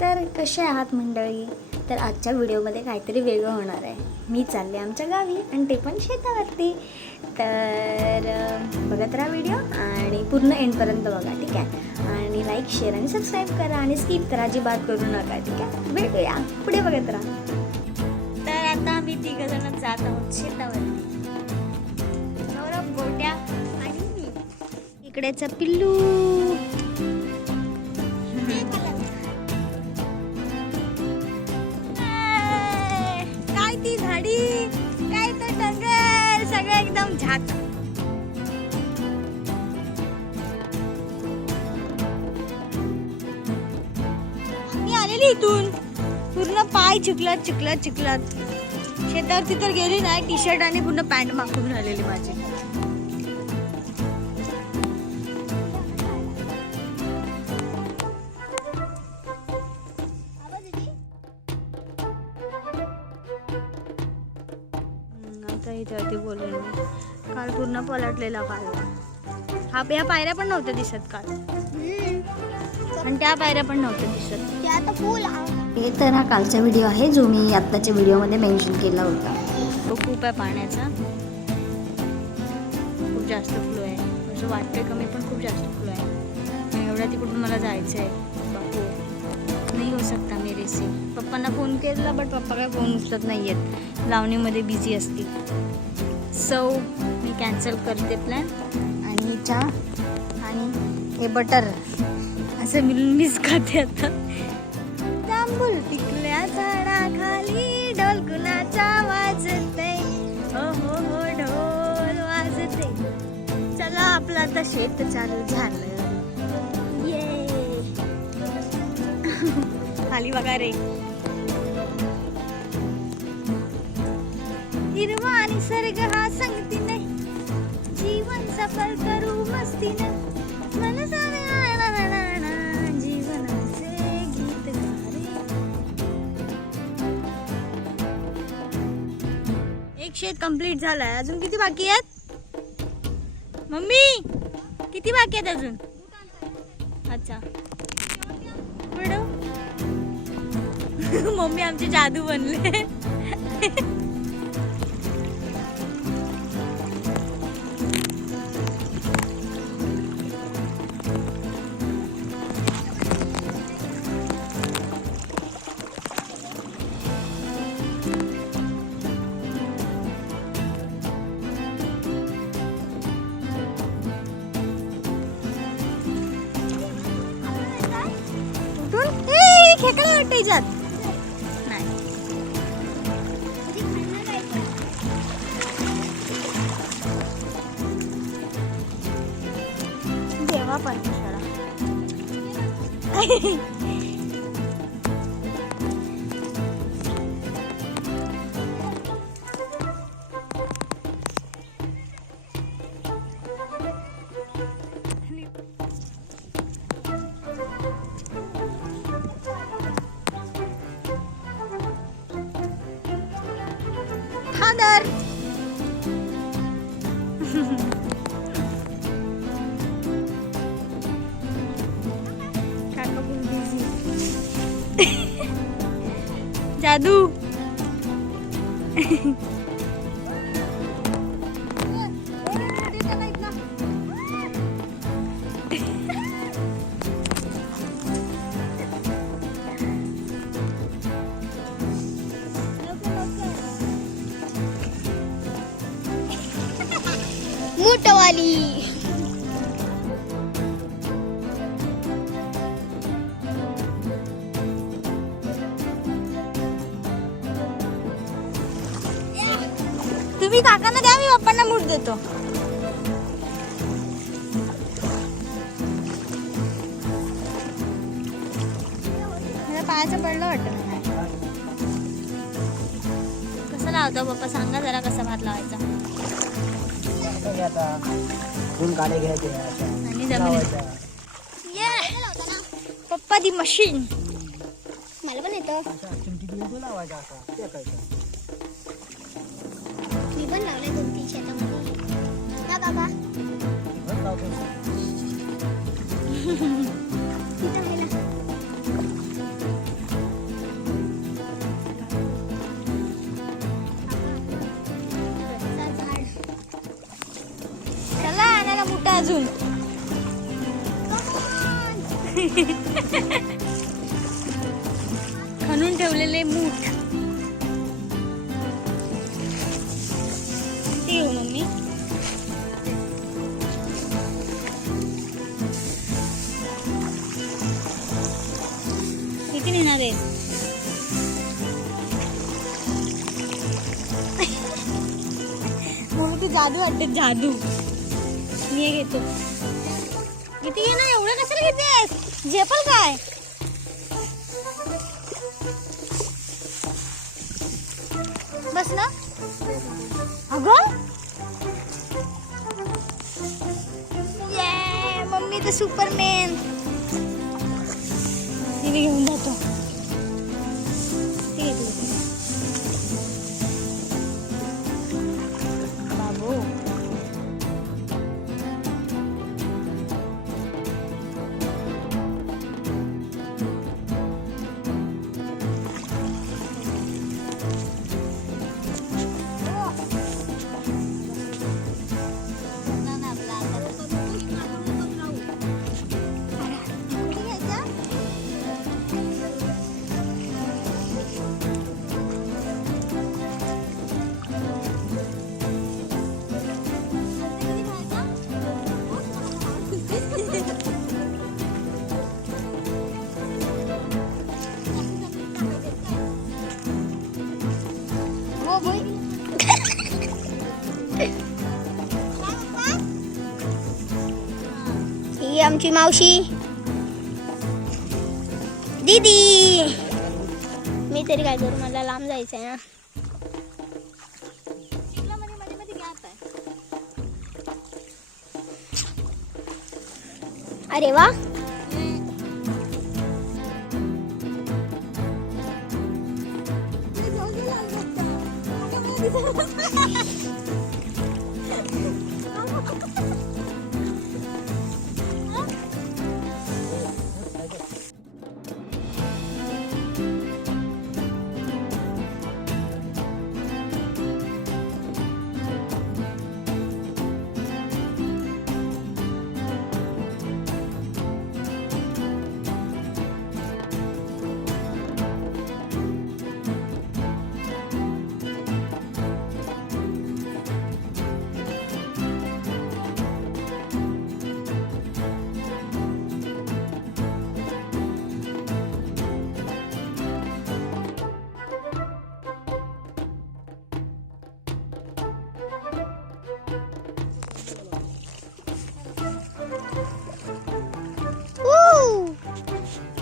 तर कसे आहात मंडळी? तर आजच्या व्हिडिओमध्ये काहीतरी वेगळं होणार आहे. मी चालले आमच्या गावी आणि ते पण शेतावरती. तर बघत राहा व्हिडिओ आणि पूर्ण एंडपर्यंत बघा, ठीक आहे? आणि लाईक, शेअर आणि सबस्क्राईब करा आणि स्किप करा, अजिबात करू नका, ठीक आहे? भेटूया पुढे, बघत राहा. तर आता आम्ही तिघंजण जात आहोत शेतावरती. सौरभ, गोट्या आणि मी. इकडेचं पिल्लू. काय ती झाडी, काय तर डोंगर, सगळं एकदम झाक. मी आलेली इथून पूर्ण पाय चिखलात चिखलात चिखलात. शेतावरती तर गेली नाही, टी शर्ट आणि पूर्ण पॅन्ट माखून राहिलेली माझी. इथे बोलून काल पूर्ण पलटलेला काल. या पायऱ्या पण नव्हत्या दिसत काल, आणि त्या पायऱ्या पण नव्हत्या दिसत. हे तर हा कालचा व्हिडिओ आहे जो मी आत्ताच्या व्हिडिओमध्ये मेन्शन केला होता. तो खूप आहे पाण्याचा, खूप जास्त फ्लो आहे. असं वाटतंय कमी पण खूप जास्त फ्लो आहे. एवढ्या तिकडून मला जायचं आहे. बापू नाही हो सकता मेरे से. पप्पांना फोन केला बट पप्पा काय फोन उचलत नाही आहेत, लावणीमध्ये बिझी असतील. सो मी कॅन्सल करते प्लॅन. आणि चहा आणि हे बटर असं मिळून मीच खाते आता. तांबूल पिकल्या झाडाखाली ढोल कुणाचा वाजते, हो हो हो ढोल वाजते. चला आपलं आता शेत चालू झालं. ये खाली बघा रे, हिरवा आणि सर्ग हा संगती नाही, जीवन सफल करू मस्तीने. मन जीवनाचे गीत गारे. एक शेत कंप्लीट झालाय, अजून किती बाकी आहेत मम्मी? किती बाकी आहेत अजून? अच्छा मम्मी आमचे जादू बनले. खेकड्या वाटते जात नाही. देवा परमेश्वरा. Father. जादू. मोठवाली. तुम्ही काकांना द्या, मी पप्पांना मूठ देतो. मला पायाचं पडलं वाटतं. कसं लावतो पप्पा, सांगा जरा कसा भात लावायचा. आणि पप्पा दी मशीन मला पण येतो. मी पण लावले 2-3 शेतामध्ये ना बाबा. तिथं आहे ना. अजून. खणून ठेवलेले मूठ ते घेऊ मम्मी. किती नेणार आहे? मम्मी ती जादू वाटते, जादू. मी हे घेतो. किती घेणार? एवढं कशाला घेतेस? झेपल काय? बस ना. अगं ये मम्मी तर सुपरमॅन. तिने घेऊन जातो. ते घेतो बाबू. ही आमची मावशी दीदी. मी तरी काय करू, मला लांब जायचंय ना. अरे वा.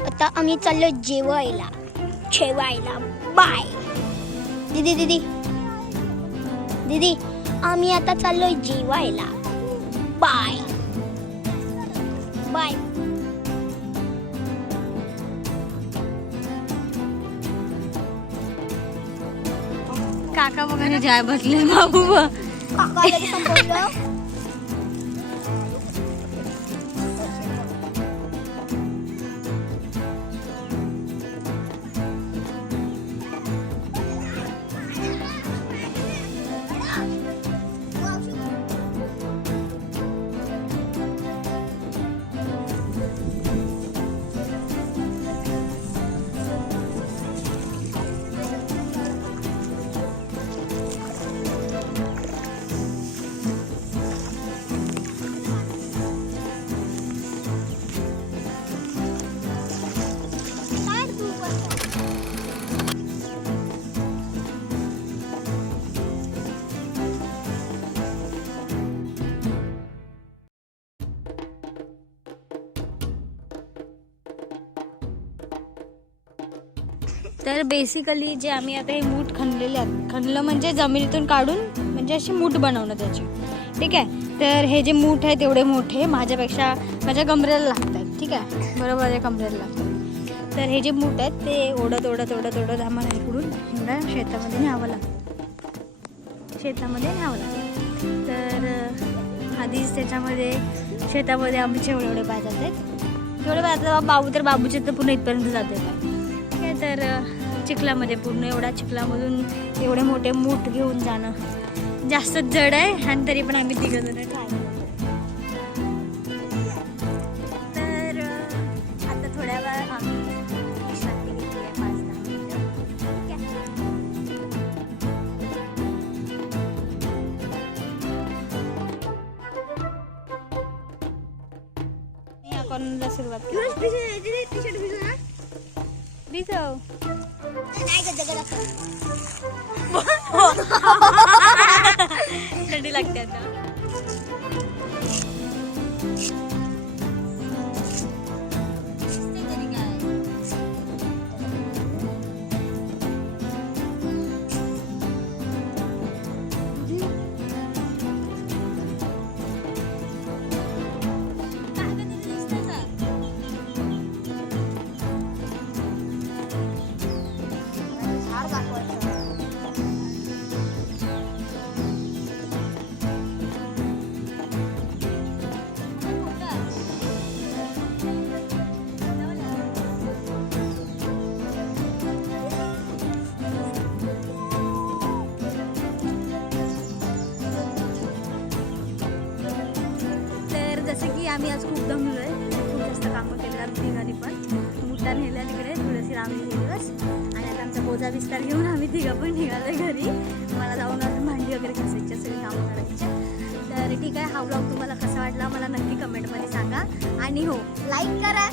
आता आम्ही चाललो जेवायला. बाय दीदी. दीदी दीदी आम्ही आता चाललो जेवायला. Bye bye. काका बघा जाय बसले बाबू. तर बेसिकली जे आम्ही आता हे मूठ खणलेले आहेत, खणलं म्हणजे जमिनीतून काढून म्हणजे अशी मूठ बनवणं त्याची, ठीक आहे. तर हे जे मूठ आहे तेवढे मोठे माझ्यापेक्षा माझ्या कमरेला लागत आहेत, ठीक आहे, बरोबर आहे, कमरेला लागतात. तर हे जे मूठ आहेत ते ओढत ओढत ओढत ओढत आम्हाला इकडून एवढ्या शेतामध्ये न्यावं लागतं, शेतामध्ये न्यावं लागतं. तर आधीच त्याच्यामध्ये शेतामध्ये आमचे एवढे एवढे पाय जात आहेत, एवढे पाय जातात. बाबू तर बाबूचे तर पुन्हा इथपर्यंत जाते का, ठीक आहे. तर चिखलामध्ये पूर्ण एवढ्या चिखलामधून एवढे मोठे मूठ घेऊन जाणं जास्त जड आहे, आणि तरी पण आम्ही तिघंजण ट्राय करतो. कॉर्नरला सुरुवात केली. भिजव. थंडी लागते आता. जसं की आम्ही आज खूप दमलो आहे, खूप जास्त कामं केलं आम्ही तिघांनी पण. मुद्दा नेला तिकडे तुळशी रामली दिवस आणि आता आमचा बोजा विस्तार घेऊन आम्ही तिघं पण निघालो घरी. मला जाऊन अजून भांडी वगैरे घासायची, सगळी कामं करायची. तर ठीक आहे, हा व्लॉग तुम्हाला कसा वाटला मला नक्की कमेंटमध्ये सांगा. आणि हो, लाईक करा,